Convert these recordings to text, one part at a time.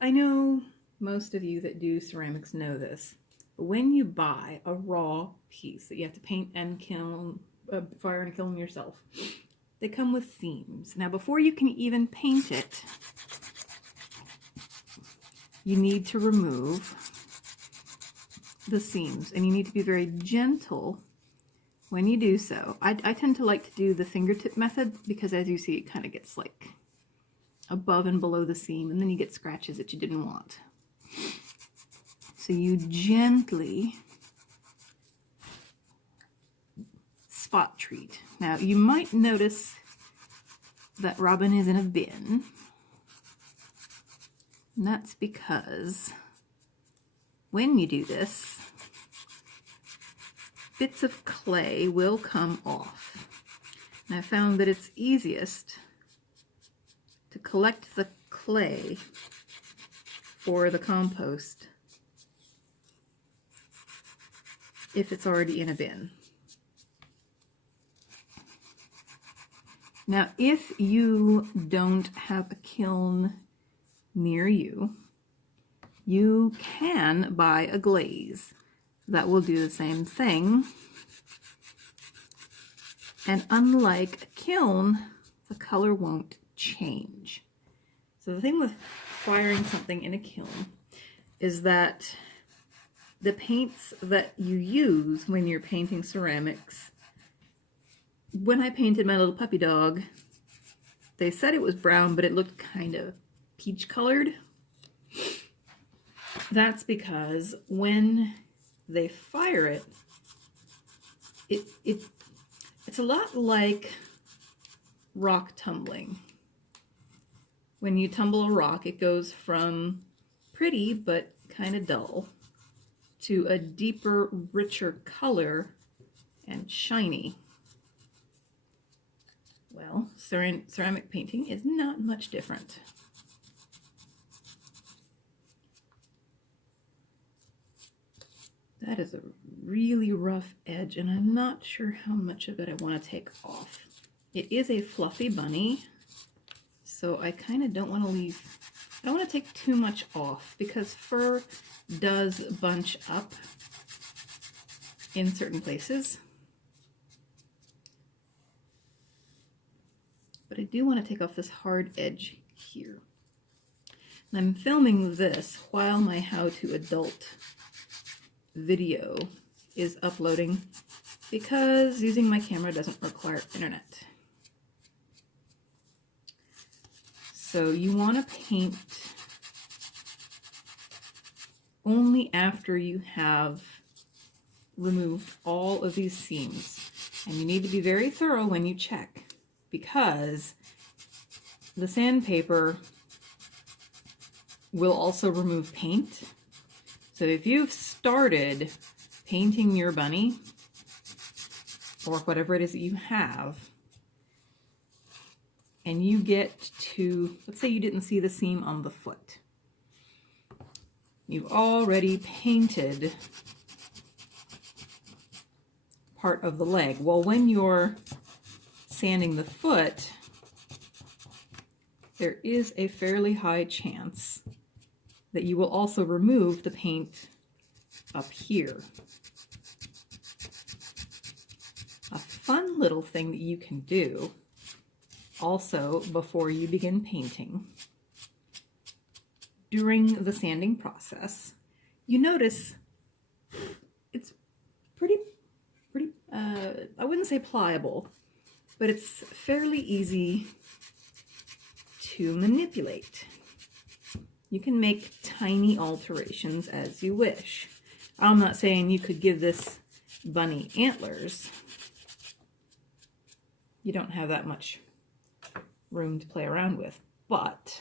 I know most of you that do ceramics know this, but when you buy a raw piece that you have to paint and kiln, fire and kiln yourself, they come with seams. Now, before you can even paint it, you need to remove the seams, and you need to be very gentle when you do so. I tend to like to do the fingertip method because, as you see, it kind of gets like above and below the seam, and then you get scratches that you didn't want. So you gently spot treat. Now, you might notice that Robin is in a bin, and that's because when you do this, bits of clay will come off. And I found that it's easiest to collect the clay for the compost if it's already in a bin. Now, if you don't have a kiln near you, you can buy a glaze that will do the same thing. And unlike a kiln, the color won't change. So the thing with firing something in a kiln is that the paints that you use when you're painting ceramics, when I painted my little puppy dog, they said it was brown, but it looked kind of peach colored. That's because when they fire it, it's a lot like rock tumbling. When you tumble a rock, it goes from pretty but kind of dull to a deeper, richer color and shiny. Well, ceramic painting is not much different. That is a really rough edge, and I'm not sure how much of it I want to take off. It is a fluffy bunny, so I kind of don't want to leave, I don't want to take too much off because fur does bunch up in certain places. But I do want to take off this hard edge here. And I'm filming this while my How to Adult video is uploading because using my camera doesn't require internet. So you want to paint only after you have removed all of these seams. And you need to be very thorough when you check, because the sandpaper will also remove paint. So if you've started painting your bunny, or whatever it is that you have, and you get to, let's say you didn't see the seam on the foot. You've already painted part of the leg. Well, when you're sanding the foot, there is a fairly high chance that you will also remove the paint up here. A fun little thing that you can do also before you begin painting, during the sanding process, you notice it's pretty, I wouldn't say pliable, but it's fairly easy to manipulate. You can make tiny alterations as you wish. I'm not saying you could give this bunny antlers. You don't have that much room to play around with, but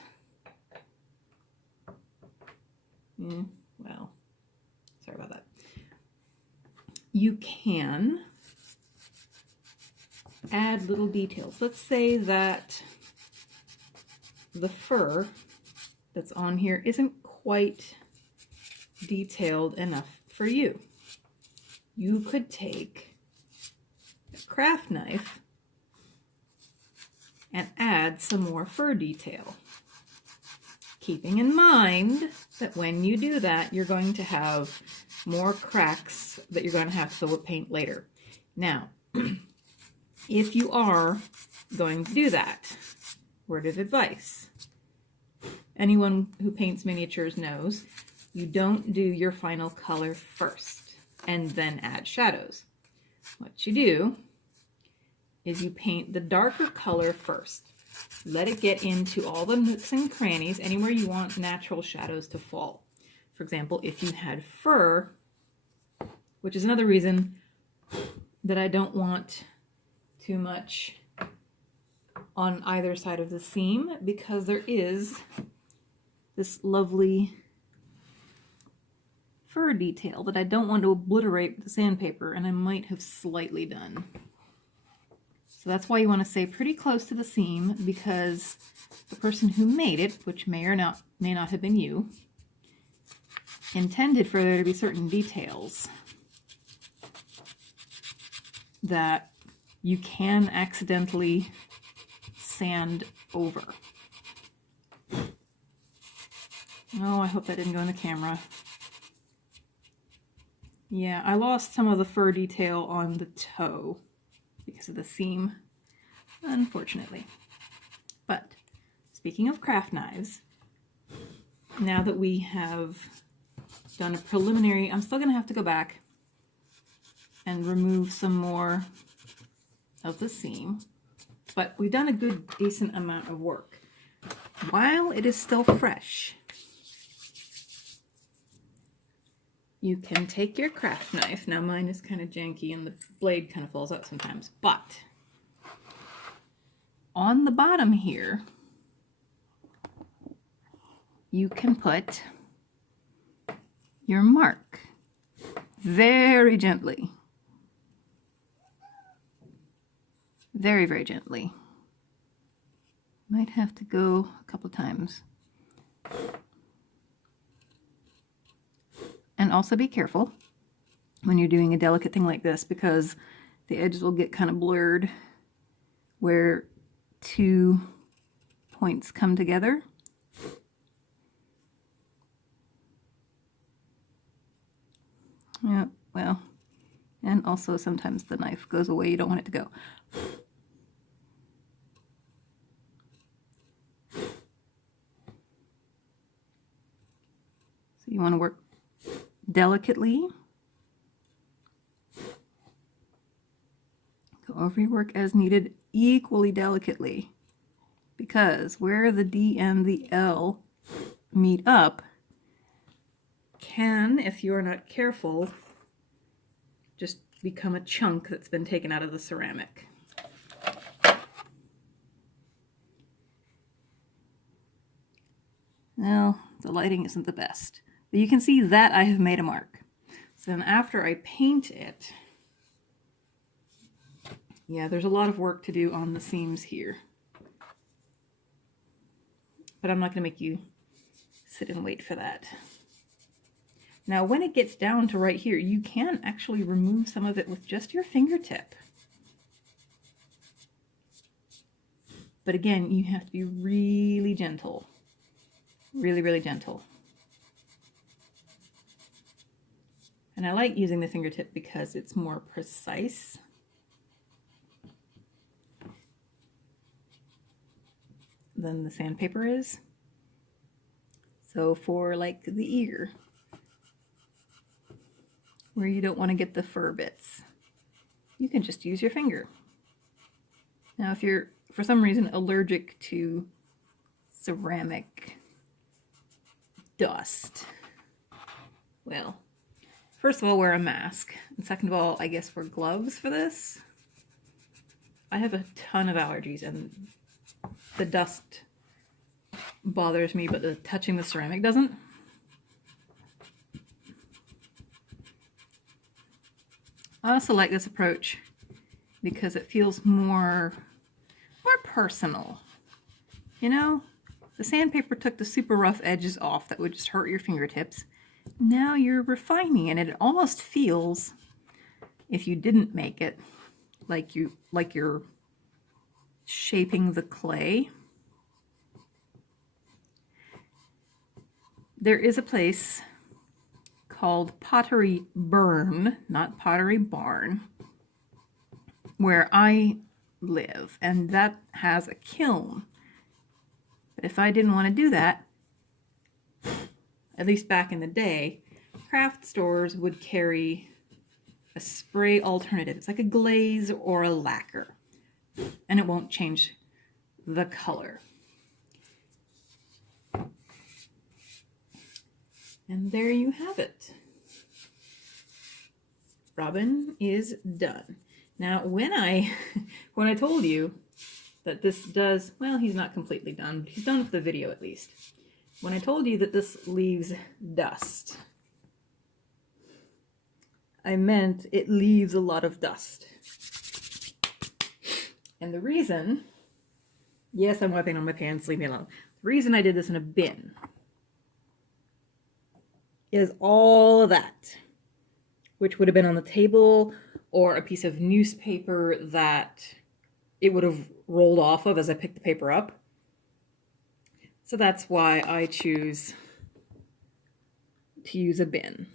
well, sorry about that. You can add little details. Let's say that the fur that's on here isn't quite detailed enough for you. You could take a craft knife and add some more fur detail. keeping in mind that when you do that, you're going to have more cracks that you're going to have to fill with paint later. Now, if you are going to do that, word of advice, anyone who paints miniatures knows you don't do your final color first and then add shadows. What you do is you paint the darker color first. Let it get into all the nooks and crannies, anywhere you want natural shadows to fall. For example, if you had fur, which is another reason that I don't want too much on either side of the seam, because there is this lovely fur detail that I don't want to obliterate with the sandpaper, and I might have slightly done. So that's why you want to stay pretty close to the seam, because the person who made it, which may not have been you, intended for there to be certain details that you can accidentally sand over. Oh, I hope that didn't go in the camera. Yeah, I lost some of the fur detail on the toe because of the seam, unfortunately. But speaking of craft knives, now that we have done a preliminary, I'm still going to have to go back and remove some more of the seam, but we've done a good, decent amount of work. While it is still fresh, you can take your craft knife. Now mine is kind of janky and the blade kind of falls out sometimes, but on the bottom here, you can put your mark very gently. Very, very gently. Might have to go a couple times. And also be careful when you're doing a delicate thing like this, because the edges will get kind of blurred where two points come together. Yeah, well, and also sometimes the knife goes away, you don't want it to go. So you want to work delicately. Go over your work as needed, equally delicately, because where the D and the L meet up can, if you're not careful, just become a chunk that's been taken out of the ceramic. Well, the lighting isn't the best, but you can see that I have made a mark. So then after I paint it, yeah, there's a lot of work to do on the seams here. But I'm not going to make you sit and wait for that. Now, when it gets down to right here, you can actually remove some of it with just your fingertip. But again, you have to be really gentle. Really, really gentle. And I like using the fingertip because it's more precise. Than the sandpaper is. So for like the ear, where you don't want to get the fur bits, you can just use your finger. Now if you're for some reason allergic to ceramic dust, well, first of all, wear a mask, and second of all, I guess wear gloves for this. I have a ton of allergies, and the dust bothers me, but the touching the ceramic doesn't. I also like this approach because it feels more personal. You know, the sandpaper took the super rough edges off that would just hurt your fingertips. Now you're refining it, and it almost feels, if you didn't make it, like you're shaping the clay. there is a place called Pottery Burn, not Pottery Barn, where I live, and that has a kiln. But if I didn't want to do that, at least back in the day, craft stores would carry a spray alternative. It's like a glaze or a lacquer, and it won't change the color. And there you have it. Robin is done. Now, when I told you that this does, well, he's not completely done, but he's done with the video at least. When I told you that this leaves dust, I meant it leaves a lot of dust. And the reason, yes, I'm wiping on my pants, leave me alone. The reason I did this in a bin is all of that, which would have been on the table or a piece of newspaper that it would have rolled off of as I picked the paper up. So that's why I choose to use a bin.